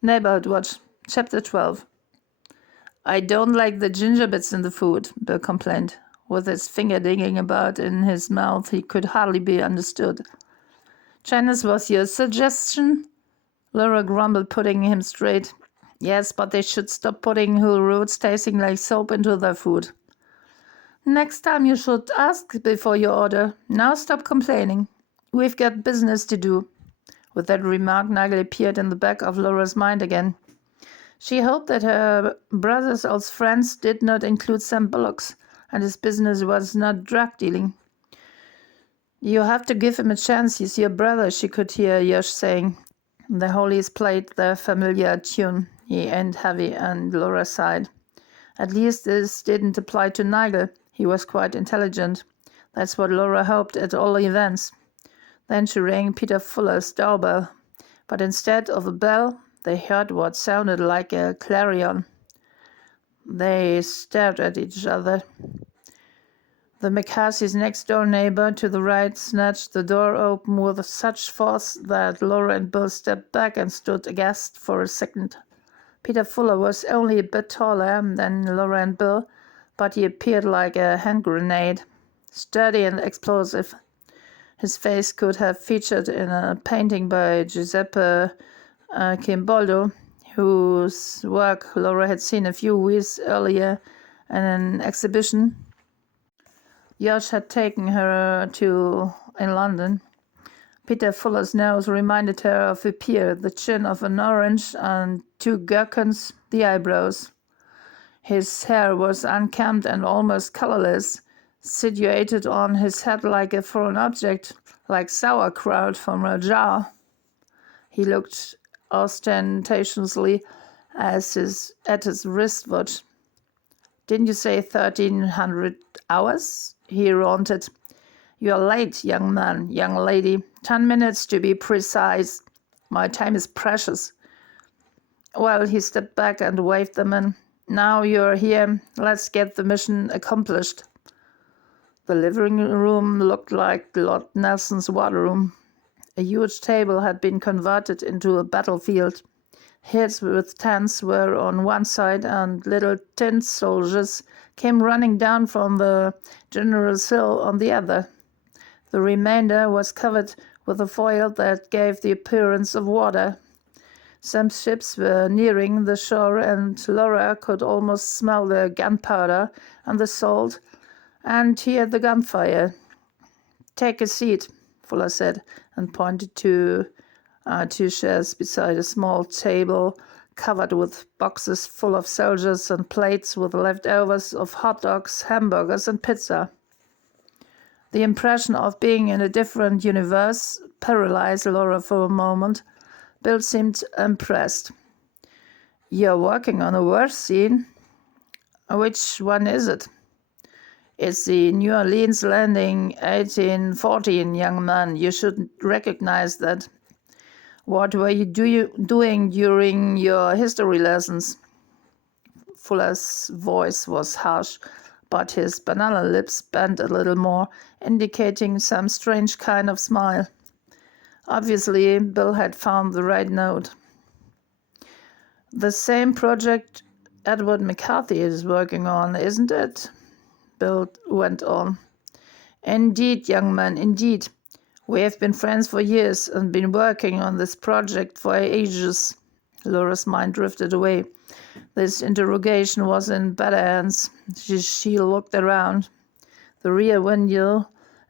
Neighbourhood Watch, Chapter 12. I don't like the ginger bits in the food, Bill complained. With his finger digging about in his mouth, he could hardly be understood. Janice, was your suggestion? Laura grumbled, putting him straight. Yes, but they should stop putting whole roots tasting like soap into their food. Next time you should ask before you order. Now stop complaining. We've got business to do. With that remark, Nigel appeared in the back of Laura's mind again. She hoped that her brother's old friends did not include Sam Bullocks, and his business was not drug dealing. You have to give him a chance, he's your brother, she could hear Yosh saying. The Hollies played their familiar tune. He ain't heavy, and Laura sighed. At least this didn't apply to Nigel. He was quite intelligent. That's what Laura hoped at all events. Then she rang Peter Fuller's doorbell, but instead of a bell, they heard what sounded like a clarion. They stared at each other. The McCarthy's next-door neighbor to the right snatched the door open with such force that Laura and Bill stepped back and stood aghast for a second. Peter Fuller was only a bit taller than Laura and Bill, but he appeared like a hand grenade, sturdy and explosive. His face could have featured in a painting by Giuseppe Cimboldo, whose work Laura had seen a few weeks earlier in an exhibition Yosh had taken her to in London. Peter Fuller's nose reminded her of a pear, the chin of an orange, and two gherkins, the eyebrows. His hair was unkempt and almost colorless, situated on his head like a foreign object, like sauerkraut from a jar. He looked ostentatiously at his wristwatch. Didn't you say 1,300 hours? He raunted. You're late, young man, young lady. 10 minutes to be precise. My time is precious. Well, he stepped back and waved them in. Now you're here. Let's get the mission accomplished. The living room looked like Lord Nelson's war room. A huge table had been converted into a battlefield. Heads with tents were on one side, and little tin soldiers came running down from the General's Hill on the other. The remainder was covered with a foil that gave the appearance of water. Some ships were nearing the shore, and Laura could almost smell the gunpowder and the salt, and hear the gunfire. Take a seat, Fuller said, and pointed to two chairs beside a small table covered with boxes full of soldiers and plates with leftovers of hot dogs, hamburgers, and pizza. The impression of being in a different universe paralyzed Laura for a moment. Bill seemed impressed. You're working on a war scene? Which one is it? It's the New Orleans landing 1814, young man. You should recognize that. What were you doing during your history lessons? Fuller's voice was harsh, but his banana lips bent a little more, indicating some strange kind of smile. Obviously, Bill had found the right note. The same project Edward McCarthy is working on, isn't it? Bill went on. Indeed, young man, indeed. We have been friends for years and been working on this project for ages. Laura's mind drifted away. This interrogation was in better hands. She looked around. The rear window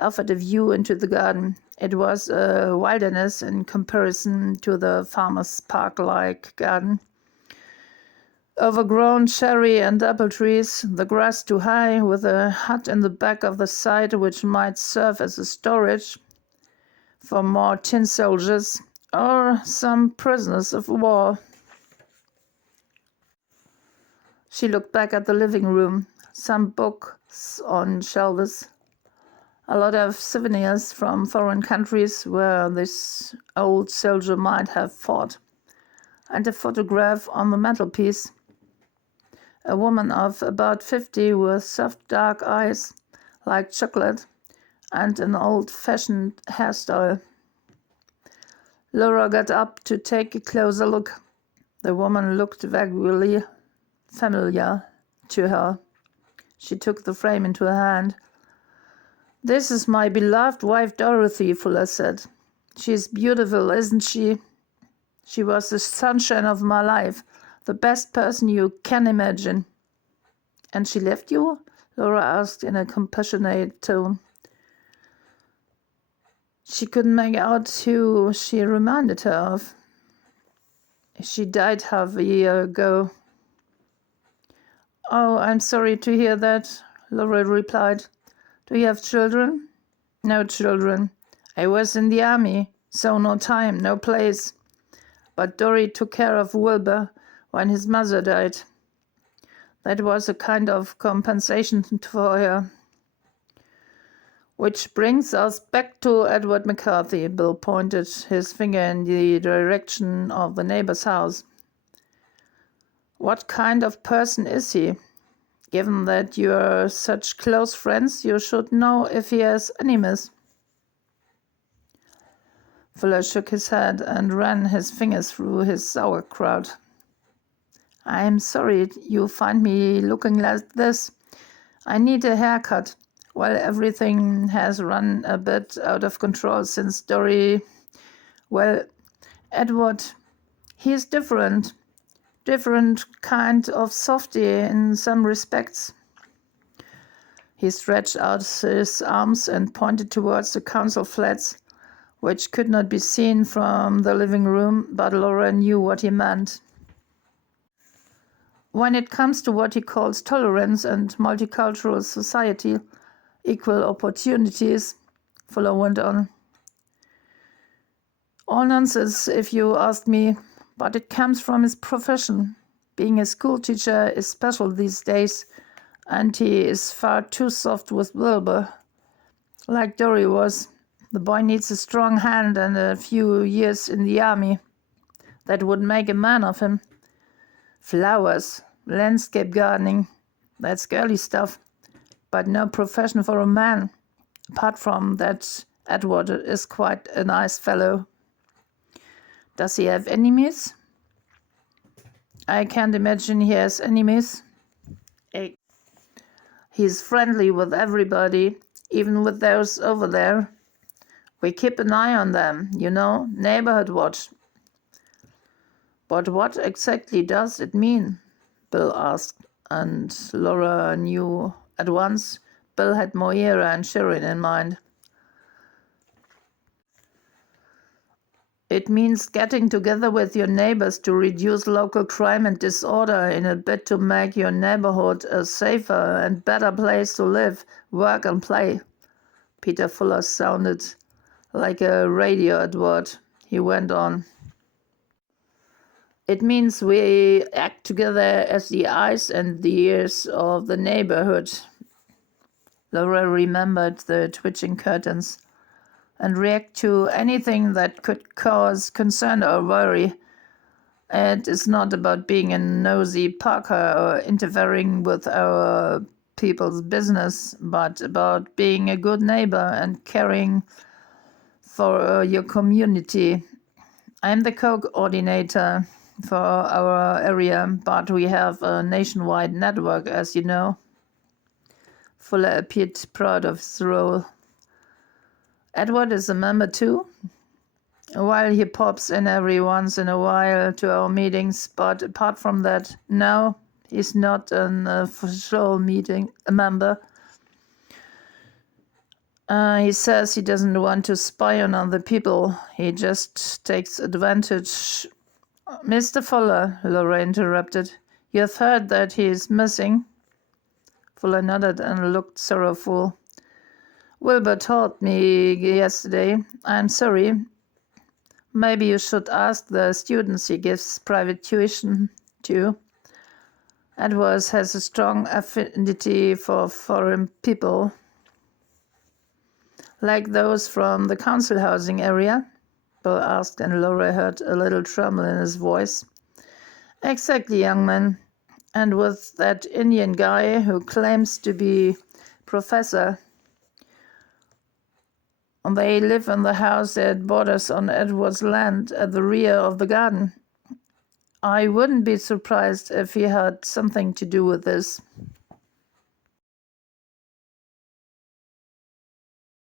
offered a view into the garden. It was a wilderness in comparison to the farmer's park-like garden. Overgrown cherry and apple trees, the grass too high, with a hut in the back of the side which might serve as a storage for more tin soldiers or some prisoners of war. She looked back at the living room. Some books on shelves. A lot of souvenirs from foreign countries where this old soldier might have fought. And a photograph on the mantelpiece. A woman of about 50 with soft dark eyes, like chocolate, and an old-fashioned hairstyle. Laura got up to take a closer look. The woman looked vaguely familiar to her. She took the frame into her hand. "This is my beloved wife Dorothy," Fuller said. "She's beautiful, isn't she? She was the sunshine of my life, the best person you can imagine." "And she left you?" Laura asked in a compassionate tone. She couldn't make out who she reminded her of. "She died half a year ago." "Oh, I'm sorry to hear that," Laura replied. "Do you have children?" "No children. I was in the army, so no time, no place. But Dory took care of Wilbur when his mother died. That was a kind of compensation for her." "Which brings us back to Edward McCarthy." Bill pointed his finger in the direction of the neighbor's house. "What kind of person is he? Given that you're such close friends, you should know if he has enemies." Fuller shook his head and ran his fingers through his sauerkraut. "I'm sorry you find me looking like this. I need a haircut. Well, everything has run a bit out of control since Dory... Well, Edward, he's different. Different kind of softy in some respects." He stretched out his arms and pointed towards the council flats, which could not be seen from the living room, but Laura knew what he meant. "When it comes to what he calls tolerance and multicultural society, equal opportunities," Fuller went on. "All nonsense, if you ask me, but it comes from his profession. Being a school teacher is special these days, and he is far too soft with Wilbur, like Dory was. The boy needs a strong hand and a few years in the army. That would make a man of him. Flowers, landscape gardening, that's girly stuff, but no profession for a man. Apart from that, Edward is quite a nice fellow." "Does he have enemies?" "I can't imagine he has enemies. He's friendly with everybody, even with those over there. We keep an eye on them, you know, neighborhood watch." "But what exactly does it mean?" Bill asked, and Laura knew at once Bill had Moira and Sharon in mind. "It means getting together with your neighbors to reduce local crime and disorder in a bid to make your neighborhood a safer and better place to live, work and play." Peter Fuller sounded like a radio advert. He went on. "It means we act together as the eyes and the ears of the neighborhood." Laura remembered the twitching curtains. "And react to anything that could cause concern or worry. It is not about being a nosy Parker or interfering with our people's business, but about being a good neighbor and caring for your community. I'm the coordinator for our area, but we have a nationwide network, as you know." Fuller appeared proud of his role. "Edward is a member too?" "Well, he pops in every once in a while to our meetings, but apart from that, no, he's not an official member. He says he doesn't want to spy on other people. He just takes advantage." "Mr. Fuller," Laura interrupted, "you've heard that he is missing?" Fuller nodded and looked sorrowful. "Wilbur told me yesterday. I'm sorry. Maybe you should ask the students he gives private tuition to. Edward has a strong affinity for foreign people." "Like those from the council housing area?" Bill asked, and Laura heard a little tremble in his voice. "Exactly, young man. And with that Indian guy who claims to be professor. They live in the house that borders on Edward's land at the rear of the garden. I wouldn't be surprised if he had something to do with this.